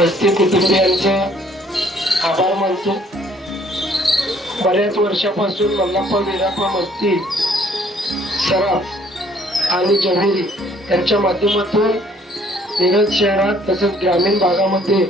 मस्ती कुटुंबियांचे आभार मानतो. बऱ्याच वर्षापासून मल्लाप्पा विराप्पा मस्ती सराफ आणि जमिरी यांच्या माध्यमातून मिरज शहरात तसंच ग्रामीण भागामध्ये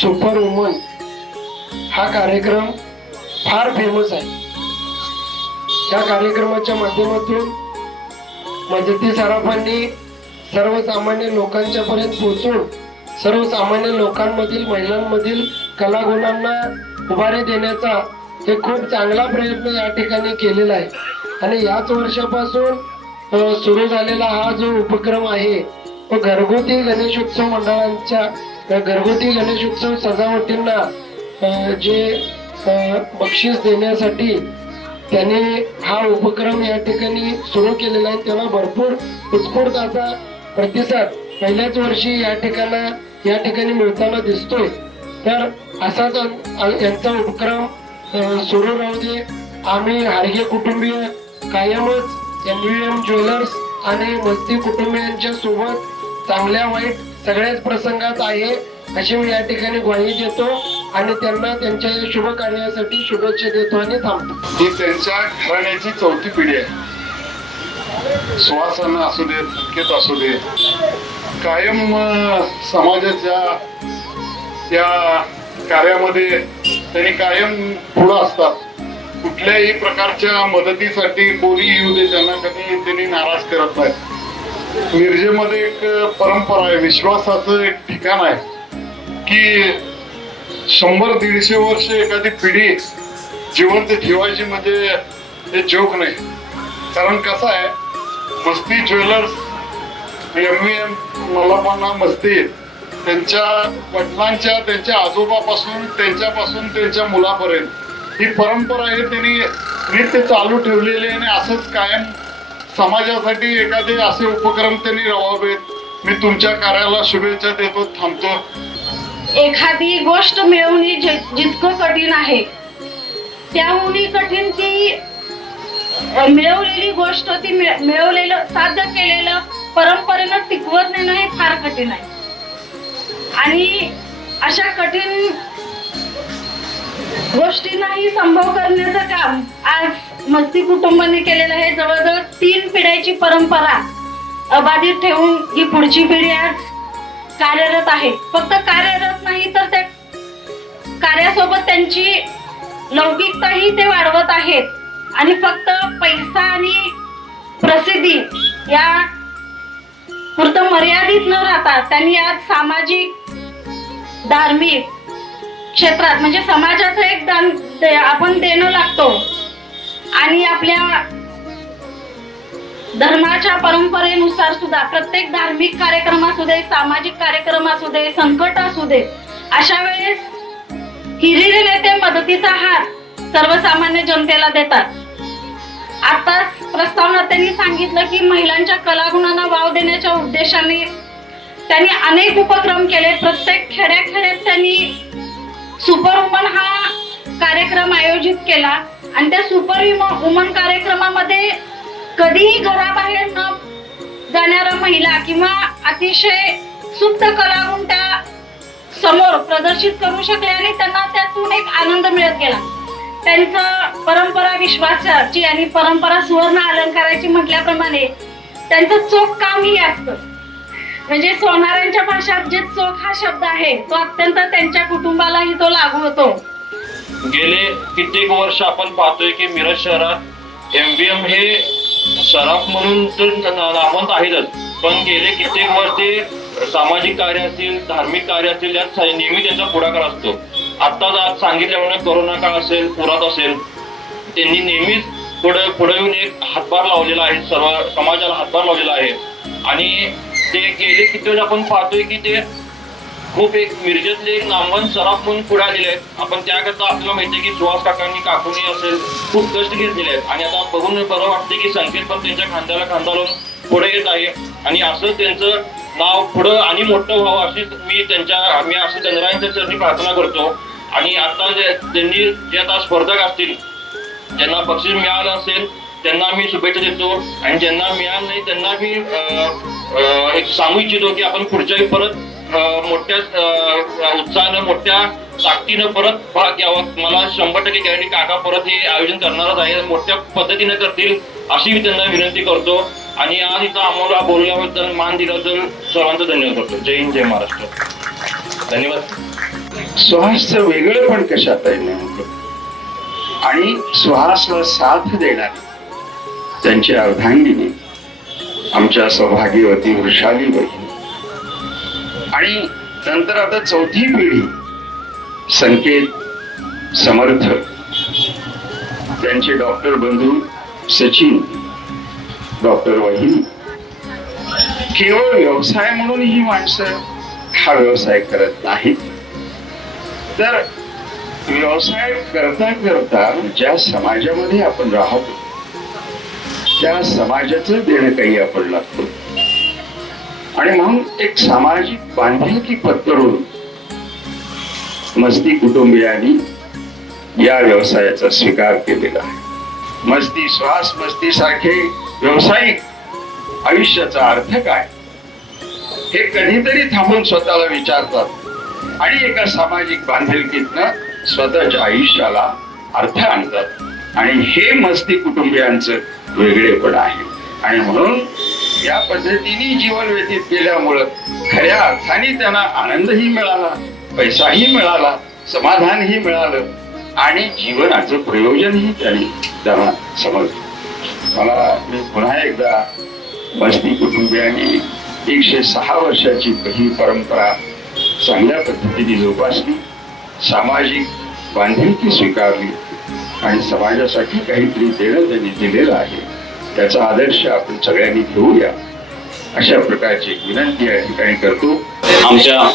सुपर वुमन हा कार्यक्रम फार फेमस आहे. त्या कार्यक्रमाच्या माध्यमातून मदती सराफांनी सर्वसामान्य लोकांच्यापर्यंत पोहोचून सर्वसामान्य लोकांमधील महिलांमधील कलागुणांना उभारी देण्याचा हे खूप चांगला प्रयत्न या ठिकाणी केलेला आहे. आणि याच वर्षापासून सुरू झालेला हा जो उपक्रम आहे तो घरगुती गणेशोत्सव मंडळांच्या घरगुती गणेशोत्सव सजावटींना जे बक्षीस देण्यासाठी त्यांनी हा उपक्रम या ठिकाणी सुरू केलेला आहे. त्याला भरपूर उत्स्फूर्त असा प्रतिसाद पहिल्याच वर्षी या ठिकाणा या ठिकाणी मिळताना दिसतोय. तर असाच यांचा उपक्रम सुरू राहू दे. आम्ही हाडगे कुटुंबीय कायमच एम व्ही एम ज्वेलर्स आणि मस्ती कुटुंबियांच्या सोबत चांगल्या वाईट सगळ्याच प्रसंगात आहे अशी मी या ठिकाणी ग्वाही देतो आणि त्यांना त्यांच्या या शुभ कार्यासाठी शुभेच्छा देतो आणि थांबतो. ही त्यांच्या घराण्याची चौथी पिढी आहे. सुवासना असू देत संकेत असू देत कायम समाजाच्या त्या कार्यामध्ये त्यांनी कायम पुढं असतात. कुठल्याही प्रकारच्या मदतीसाठी कोणी येऊ दे त्यांना कधी त्यांनी नाराज करत नाहीत. मिरजेमध्ये एक परंपरा आहे विश्वासाचं एक ठिकाण आहे की शंभर दीडशे वर्ष एखादी पिढी जिवंत ठेवायची म्हणजे हे जोक नाही. कारण कसं आहे मस्ती ज्वेलर्स एम एम मल्लापांना मस्ती त्यांच्या वडिलांच्या त्यांच्या आजोबापासून त्यांच्यापासून त्यांच्या मुलापर्यंत. ही परंपरा आहे त्यांनी नित्य चालू ठेवलेली आहे आणि असंच कायम समाजासाठी एखादे असे उपक्रम त्यांनी राबवावेत मी तुमच्या कार्याला शुभेच्छा देतो थांबतो. एखादी गोष्ट मिळवणे जे- जितकं कठीण आहे त्याहूनही कठीण ती मिळवलेली गोष्ट ती मिळ- मिळवलेलं साध्य केलेलं परंपरेनं टिकवत नेणं हे फार कठीण आहे. आणि अशा कठीण गोष्टींनाही संभव करण्याचं काम आज मस्ती कुटुंबाने केलेलं आहे. जवळजवळ तीन पिढ्याची परंपरा अबाधित ठेवून ही पुढची पिढी आज कार्यरत आहे. फक्त कार्यरत नाही तर त्या कार्यासोबत त्यांची लौकिकताही ते वाढवत आहेत. आणि फक्त पैसा आणि प्रसिद्धी या पुरतं मर्यादित न राहता त्यांनी आज सामाजिक धार्मिक क्षेत्रात म्हणजे समाजाचं एक दान दे- आपण देणं लागतो. आणि आपल्या धर्माच्या परंपरेनुसार सुद्धा प्रत्येक धार्मिक कार्यक्रम असू दे सामाजिक कार्यक्रम असू दे संकट असू दे अशा वेळेस हिरिरी नेते मदतीचा हात सर्वसामान्य जनतेला देतात. आता प्रस्तावना त्यांनी सांगितलं की महिलांच्या कलागुणांना वाव देण्याच्या उद्देशाने त्यांनी अनेक उपक्रम केले. प्रत्येक खेड्याखेड्यात त्यांनी सुपर वुमन हा कार्यक्रम आयोजित केला. आणि त्या सुपर वुमन कार्यक्रमामध्ये कधीही घराबाहेर न जाणाऱ्या महिला किंवा अतिशय सुप्त कलागुण त्या समोर प्रदर्शित करू शकले आणि त्यांना त्यातून एक आनंद मिळत गेला. त्यांचं परंपरा विश्वासाची आणि परंपरा सुवर्ण अलंकाराची म्हटल्याप्रमाणे त्यांचं चोख काम ही असतं. म्हणजे सोनाऱ्यांच्या भाषात जे चोख हा शब्द आहे तो अत्यंत त्यांच्या कुटुंबालाही तो लागू होतो. गेले कित्येक वर्ष आपण पाहतोय की मिरज शहरात एमबीएम हे सराफ म्हणून तर नामवंत आहेतच. पण गेले कित्येक वर्ष ते सामाजिक कार्य असतील धार्मिक कार्य असतील यात नेहमी त्यांचा पुढाकार असतो. आत्ताच आज सांगितल्याप्रमाणे कोरोना काळ असेल पुरात असेल त्यांनी नेहमीच पुढे पुढे येऊन एक हातभार लावलेला आहे सर्व समाजाला हातभार लावलेला आहे. आणि ते गेले किती वेळ आपण पाहतोय की ते खूप एक मिरजेतले एक नामवंत सराफ म्हणून पुढे आलेले आहेत. आपण त्याकरता आपल्याला माहिती की सुहास काकांनी काकूनी असेल खूप कष्ट घेतलेले आहेत. आणि आता बघून बरं वाटते की संकेत पण त्यांच्या खांद्याला खांदा लावून पुढे येत आहे. आणि असं त्यांचं नाव पुढं आणि मोठं व्हावं अशी मी त्यांच्या मी अशी चंद्रायांच्या चरणी प्रार्थना करतो. आणि आता ज्यांनी जे आता स्पर्धक असतील ज्यांना बक्षीस मिळालं असेल त्यांना मी शुभेच्छा देतो. आणि ज्यांना मिळालं नाही त्यांना मी अं, एक सांगू इच्छितो की आपण पुढच्या परत मोठ्या अं, उत्साहानं मोठ्या ताकदीनं परत भाग घ्यावा. मला शंभर टक्के गॅरंटी काका परत हे आयोजन करणारच आहे. मोठ्या पद्धतीने करतील अशी मी त्यांना विनंती करतो. आणि आज इथं आम्हाला बोलल्याबद्दल मान दिल्याबद्दल सर्वांचं धन्यवाद करतो. जय हिंद जय महाराष्ट्र. धन्यवाद. सुहासचं वेगळं पण कशात आहे नेमकं? आणि सुहासला साथ देणार त्यांची अर्धांगिनी आमच्या सौभाग्यवती वृषाली बहीण आणि नंतर आता चौथी पिढी संकेत समर्थ त्यांचे डॉक्टर बंधू सचिन डॉक्टर वहिनी केवळ व्यवसाय म्हणून ही माणसं हा व्यवसाय करत नाहीत. तर व्यवसाय करता करता ज्या समाजामध्ये आपण राहतो त्या समाजाचं देणं काही आपण लागतो. आणि म्हणून एक सामाजिक बांधिलकी पत्करून मस्ती कुटुंबियांनी या व्यवसायाचा स्वीकार केलेला आहे. मस्ती श्वास मस्ती सारखे व्यावसायिक आयुष्याचा अर्थ काय? हे कधीतरी थांबून स्वतःला विचारतात. आणि एका सामाजिक बांधिलकीतनं स्वतःच्या आयुष्याला अर्थ आणतात. आणि हे मस्ती कुटुंबियांचं वेगळेपण आहे. आणि म्हणून या पद्धतीने जीवन व्यतीत केल्यामुळं खऱ्या अर्थाने त्यांना आनंदही मिळाला पैसाही मिळाला समाधानही मिळालं आणि जीवनाचं प्रयोजनही त्यांनी त्यांना समजलं. मला मी पुन्हा एकदा मस्ती कुटुंबियांनी एकशे सहा वर्षाची ही परंपरा चांगल्या पद्धतीने जोपासली. सामाजिक बांधिलकी स्वीकारली आणि समाजासाठी काहीतरी देणं त्यांनी दिलेलं आहे. त्याचा आदर्श आपण सगळ्यांनी घेऊया. अशा प्रकारची एक विनंती या ठिकाणी करतो. आमच्या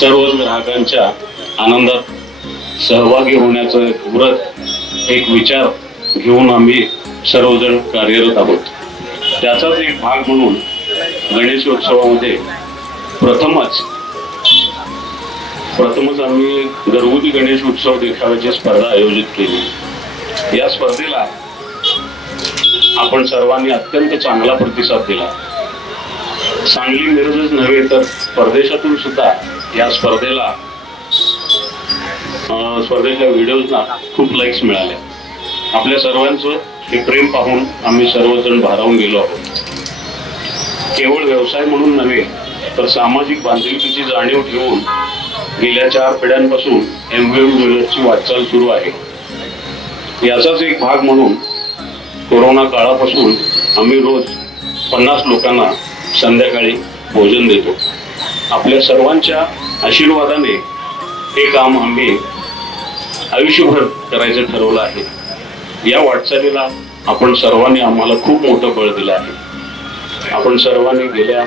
सर्वच ग्राहकांच्या आनंदात सहभागी होण्याचं एक व्रत एक विचार घेऊन आम्ही सर्वजण कार्यरत आहोत. त्याचाच एक भाग म्हणून गणेशोत्सवामध्ये प्रथमच प्रथमच आम्ही घरगुती गणेश उत्सव देखाव्याची स्पर्धा आयोजित केली. या स्पर्धेला आपण सर्वांनी अत्यंत चांगला प्रतिसाद दिला. सांगली मिरजच नव्हे तर परदेशातून सुद्धा या स्पर्धेला स्पर्धेच्या व्हिडिओजना खूप लाईक्स मिळाल्या. आपल्या सर्वांचं हे प्रेम पाहून आम्ही सर्वजण भारावून गेलो आहोत. केवळ व्यवसाय म्हणून नव्हे तर सामाजिक बांधिलकीची जाणीव ठेवून गेल्या चार पिढ्यांपासून एम व्ही वाटचाल सुरू आहे. याचाच एक भाग म्हणून कोरोना काळापासून आम्ही रोज पन्नास लोकांना संध्याकाळी भोजन देतो. आपल्या सर्वांच्या आशीर्वादाने हे काम आम्ही आयुष्यभर करायचं ठरवलं आहे. या वाटचालीला आपण सर्वांनी आम्हाला खूप मोठं बळ दिलं आहे. आपण सर्वांनी गेल्या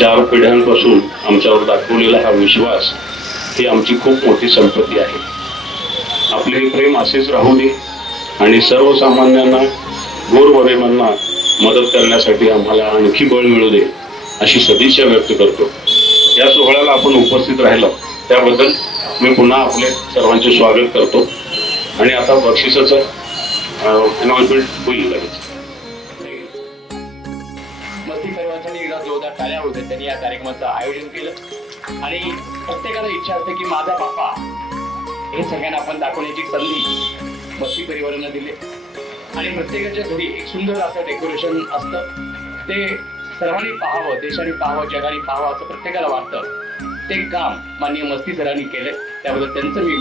चार पिढ्यांपासून आमच्यावर दाखवलेला हा विश्वास ही आमची खूप मोठी संपत्ती आहे. आपले हे प्रेम असेच राहू दे आणि सर्वसामान्यांना गोरगरिबांना मदत करण्यासाठी आम्हाला आणखी बळ मिळू दे अशी सदिच्छा व्यक्त करतो. या सोहळ्याला आपण उपस्थित राहिलो. त्याबद्दल मी पुन्हा आपले सर्वांचे स्वागत करतो. आणि आता बक्षिसाचं अनाउन्समेंट होईल. लगेच मस्ती परिवाराने एकदा जोरदार टाळ्या होत्या. त्यांनी या कार्यक्रमाचं आयोजन केलं. आणि प्रत्येकाला इच्छा असते की माझा बापा हे सगळ्यांना आपण दाखवण्याची संधी मस्ती परिवारांना दिली. आणि प्रत्येकाच्या घरी एक सुंदर असं डेकोरेशन असतं. ते सर्वांनी पाहावं देशाने पाहावं जगाने पाहावं असं प्रत्येकाला वाटतं. ते काम माननीय मस्ती सरांनी केलं त्याबद्दल त्यांचं मी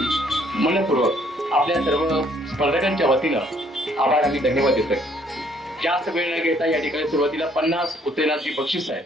मनपूर्वक आपल्या सर्व स्पर्धकांच्या वतीनं आभार आणि धन्यवाद देतोय. जास्त वेळ न घेता या ठिकाणी सुरुवातीला पन्नास उत्तेनाची बक्षीस आहे.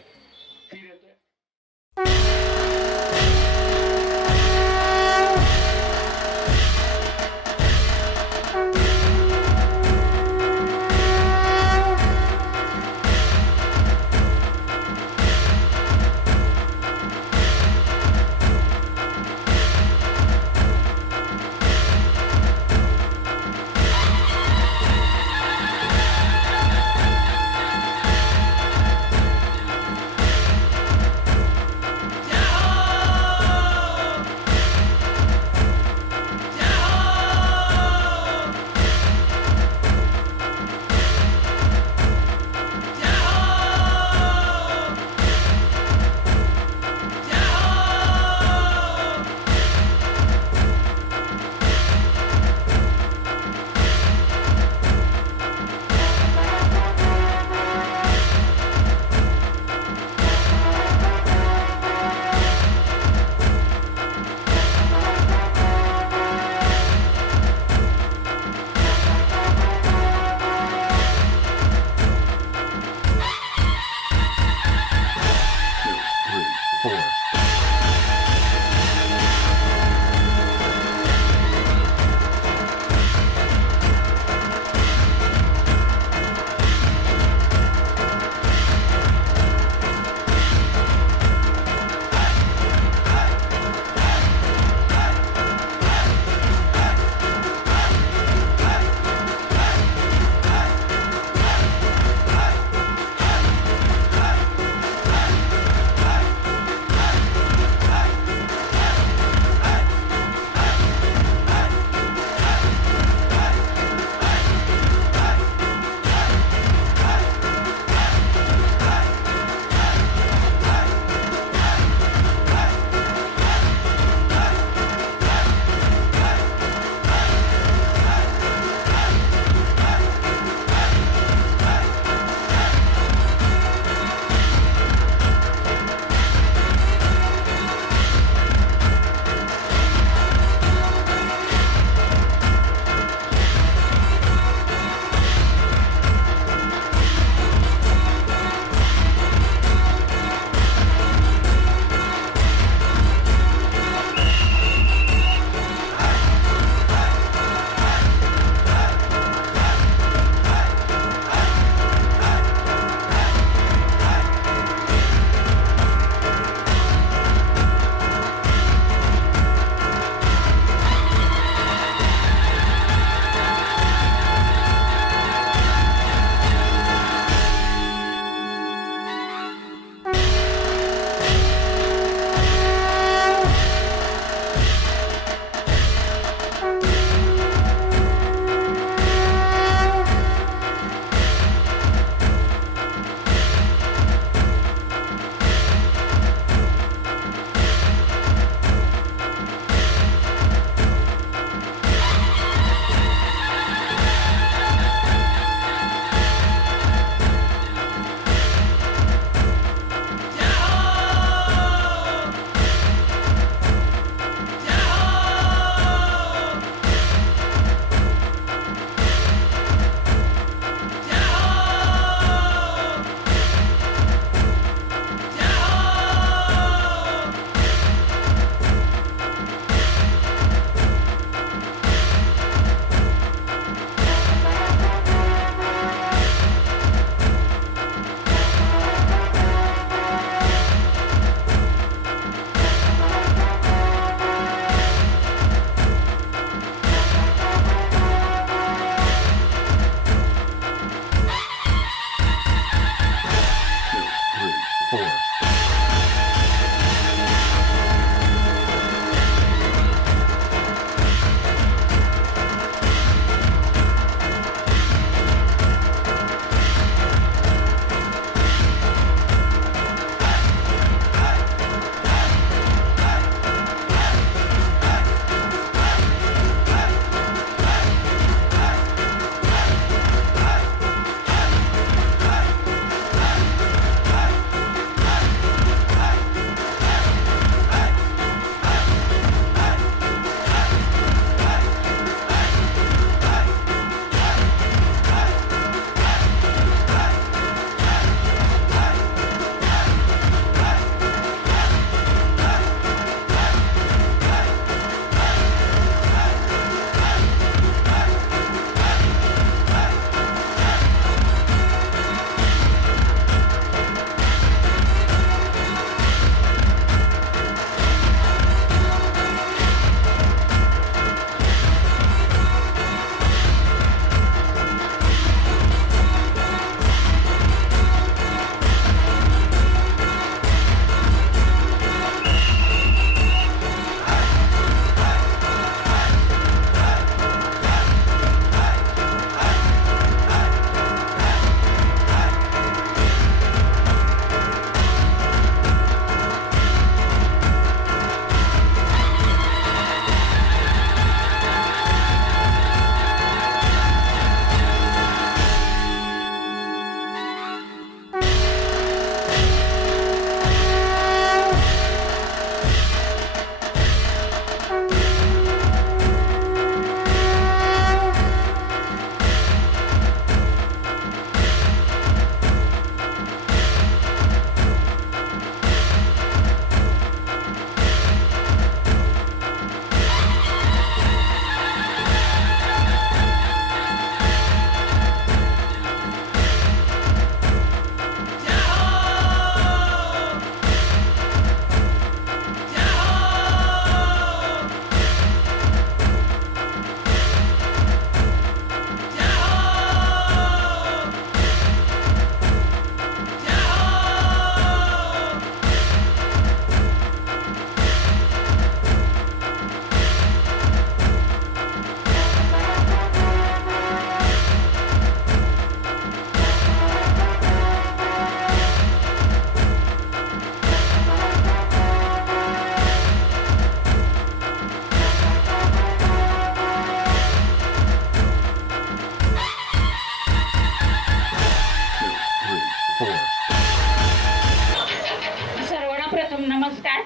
सर्वांना प्रथम नमस्कार.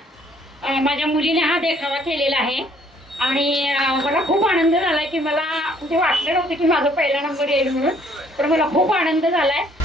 माझ्या मुलीने हा देखावा केलेला आहे. आणि मला खूप आनंद झाला की मला म्हणजे वाटलं नव्हतं की माझा पहिला नंबर येईल म्हणून पण मला खूप आनंद झाला आहे